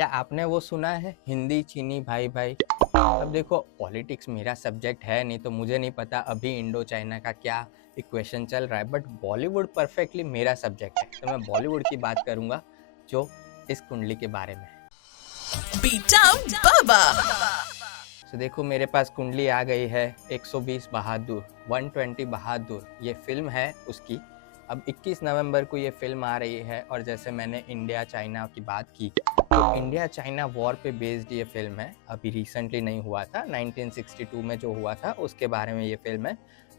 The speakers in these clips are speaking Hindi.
क्या आपने वो सुना है हिंदी चीनी भाई भाई? अब देखो पॉलिटिक्स मेरा सब्जेक्ट है नहीं तो मुझे नहीं पता अभी इंडो चाइना का क्या इक्वेशन चल रहा है, बट बॉलीवुड परफेक्टली मेरा सब्जेक्ट है तो मैं बॉलीवुड की बात करूंगा जो इस कुंडली के बारे में है। बीटा बाबा। तो देखो मेरे पास कुंडली आ गई है 120 बहादुर 120 बहादुर, ये फिल्म है उसकी। अब 21 नवंबर को ये फिल्म आ रही है और जैसे मैंने इंडिया चाइना की बात की तो इंडिया चाइना वॉर पे बेस्ड ये फिल्म है। अभी रिसेंटली नहीं हुआ था, 1962 में जो हुआ था उसके बारे में ये फिल्म है।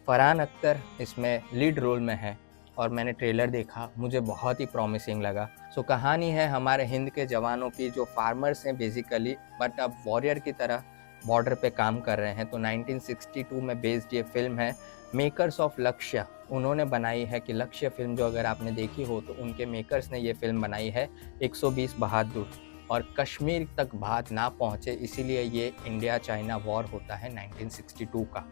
फरहान अख्तर इसमें लीड रोल में है और मैंने ट्रेलर देखा, मुझे बहुत ही प्रॉमिसिंग लगा। सो कहानी है हमारे हिंद के जवानों की जो फार्मर्स हैं बेसिकली, बट अब वॉरियर की तरह बॉर्डर पे काम कर रहे हैं। तो 1962 में बेस्ड ये फिल्म है। मेकर्स ऑफ लक्ष्य उन्होंने बनाई है कि लक्ष्य फिल्म जो अगर आपने देखी हो तो उनके मेकर्स ने ये फिल्म बनाई है 120 बहादुर। और कश्मीर तक बात ना पहुँचे इसीलिए ये इंडिया चाइना वॉर होता है 1962 का।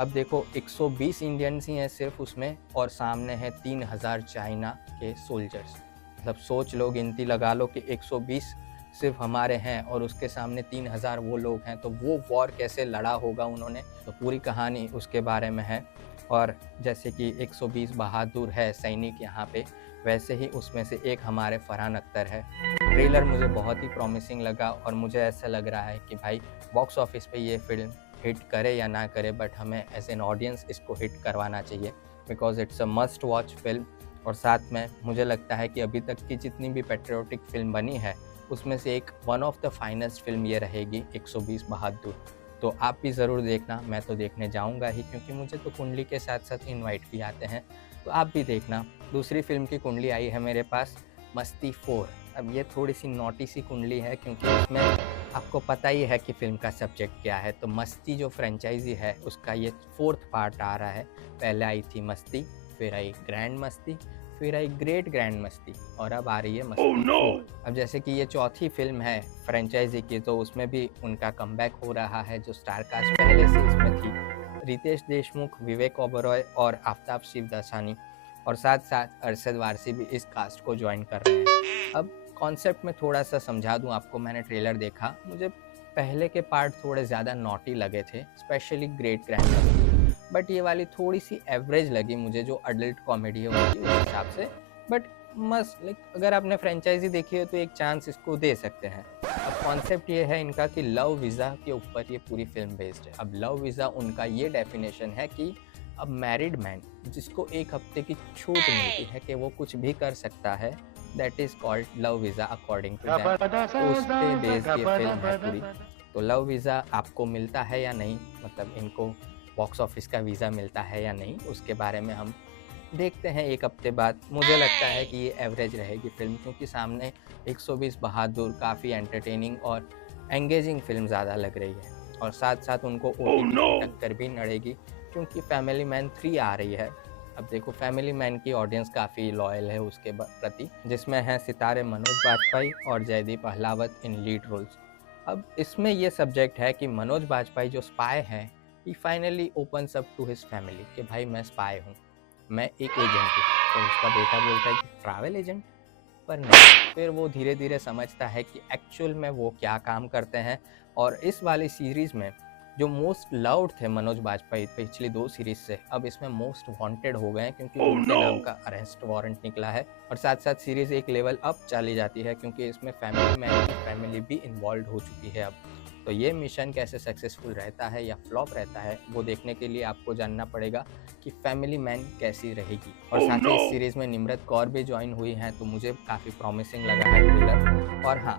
अब देखो 120 इंडियंस ही हैं सिर्फ उसमें और सामने है 3000 चाइना के सोल्जर्स। मतलब सोच लो, गिनती लगा लो कि 120 सिर्फ हमारे हैं और उसके सामने 3000 वो लोग हैं, तो वो वॉर कैसे लड़ा होगा उन्होंने, तो पूरी कहानी उसके बारे में है। और जैसे कि 120 बहादुर है सैनिक यहाँ पे, वैसे ही उसमें से एक हमारे फरहान अख्तर है। ट्रेलर मुझे बहुत ही प्रॉमिसिंग लगा और मुझे ऐसा लग रहा है कि भाई बॉक्स ऑफिस पे ये फिल्म हिट करे या ना करे, बट हमें एज एन ऑडियंस इसको हिट करवाना चाहिए because it's a must watch film. और साथ में मुझे लगता है कि अभी तक की जितनी भी पेट्रियोटिक फिल्म बनी है उसमें से एक one of the finest film ये रहेगी 120 बहादुर। तो आप भी ज़रूर देखना, मैं तो देखने जाऊंगा ही क्योंकि मुझे तो कुंडली के साथ साथ इनवाइट भी आते हैं, तो आप भी देखना। दूसरी फिल्म की कुंडली आई है मेरे पास, मस्ती 4। अब ये थोड़ी सी नोटी सी कुंडली है क्योंकि इसमें आपको पता ही है कि फिल्म का सब्जेक्ट क्या है। तो मस्ती जो फ्रेंचाइजी है उसका ये 4th पार्ट आ रहा है। पहले आई थी मस्ती, फिर आई ग्रैंड मस्ती, फिर आई ग्रेट ग्रैंड मस्ती और अब आ रही है मस्ती 4। अब जैसे कि ये चौथी फिल्म है फ्रेंचाइजी की तो उसमें भी उनका कमबैक हो रहा है। जो स्टार कास्ट पहले से इसमें थी, रितेश देशमुख, विवेक ओबरॉय और आफ्ताब शिवदासानी, और साथ साथ अरशद वारसी भी इस कास्ट को ज्वाइन कर रहे हैं। अब कॉन्सेप्ट में थोड़ा सा समझा दूं आपको, मैंने ट्रेलर देखा, मुझे पहले के पार्ट थोड़े ज़्यादा नॉटी लगे थे, स्पेशली ग्रेट ग्रैंड मस्ती, बट ये वाली थोड़ी सी एवरेज लगी मुझे, जो अडल्ट कॉमेडी है उनकी उस हिसाब से। बट मस्त, लाइक अगर आपने फ्रेंचाइजी देखी है तो एक चांस इसको दे सकते हैं। अब कॉन्सेप्ट ये है इनका कि लव वीज़ा के ऊपर ये पूरी फिल्म बेस्ड है। अब लव वीज़ा उनका ये डेफिनेशन है कि अब मैरिड मैन जिसको एक हफ्ते की छूट मिलती है कि वो कुछ भी कर सकता है, that is called love visa according to them. तो उस पे बेस्ड ये फिल्म है पूरी। तो लव वीज़ा आपको मिलता है या नहीं, मतलब इनको बॉक्स ऑफिस का वीज़ा मिलता है या नहीं, उसके बारे में हम देखते हैं एक हफ्ते बाद। मुझे लगता है कि ये एवरेज रहेगी फिल्म क्योंकि सामने 120 बहादुर काफ़ी एंटरटेनिंग और एंगेजिंग फिल्म ज़्यादा लग रही है। और साथ साथ उनको OTT की टक्कर भी नड़ेगी क्योंकि फैमिली मैन 3 आ रही है। अब देखो फैमिली मैन की ऑडियंस काफ़ी लॉयल है उसके प्रति, जिसमें हैं सितारे मनोज बाजपेयी और Jaideep Ahlawat in lead roles. अब इसमें ये सब्जेक्ट है कि मनोज बाजपेयी जो स्पाई हैं, ही finally opens up to his family कि भाई मैं स्पाई हूँ, मैं एक एजेंट हूँ। तो उसका बेटा बोलता है कि ट्रैवल एजेंट, पर नहीं, फिर वो धीरे धीरे समझता है कि एक्चुअल में वो क्या काम करते हैं। और इस वाली सीरीज़ में जो मोस्ट लव्ड थे मनोज बाजपेयी पिछली 2 सीरीज से, अब इसमें मोस्ट वांटेड हो गए हैं क्योंकि उनके नाम का अरेस्ट वारंट निकला है। और साथ साथ सीरीज़ एक लेवल अप चली जाती है क्योंकि इसमें फैमिली मैन की फैमिली भी इन्वॉल्व हो चुकी है अब। तो ये मिशन कैसे सक्सेसफुल रहता है या फ्लॉप रहता है वो देखने के लिए आपको जानना पड़ेगा कि फैमिली मैन कैसी रहेगी। और साथ ही इस सीरीज़ में निम्रत कौर भी ज्वाइन हुई हैं, तो मुझे काफ़ी प्रॉमिसिंग लगा है ट्रेलर। और हाँ,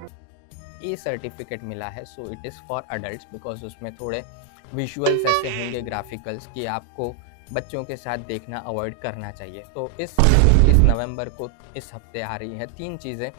ए सर्टिफिकेट मिला है, so it is for adults because उसमें थोड़े विजुअल्स ऐसे होंगे, ग्राफिकल्स, कि आपको बच्चों के साथ देखना अवॉइड करना चाहिए। तो इस 21 नवंबर को इस हफ्ते आ रही है 3 चीज़ें,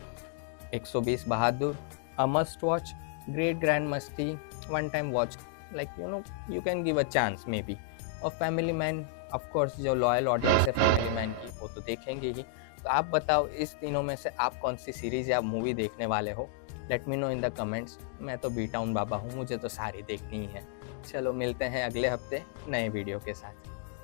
120 Bahadur, a must watch, great grand Masti, one time watch, like you can give a chance maybe. और फैमिली मैन, ऑफ कोर्स जो लॉयल ऑडियंस है फैमिली मैन की वो तो देखेंगे ही। तो आप बताओ इस तीनों में से आप कौन सी सीरीज़ या मूवी देखने वाले हो, let me know in the comments. मैं तो बी टाउन बाबा हूँ, मुझे तो सारी देखनी ही है। चलो मिलते हैं अगले हफ्ते नए वीडियो के साथ।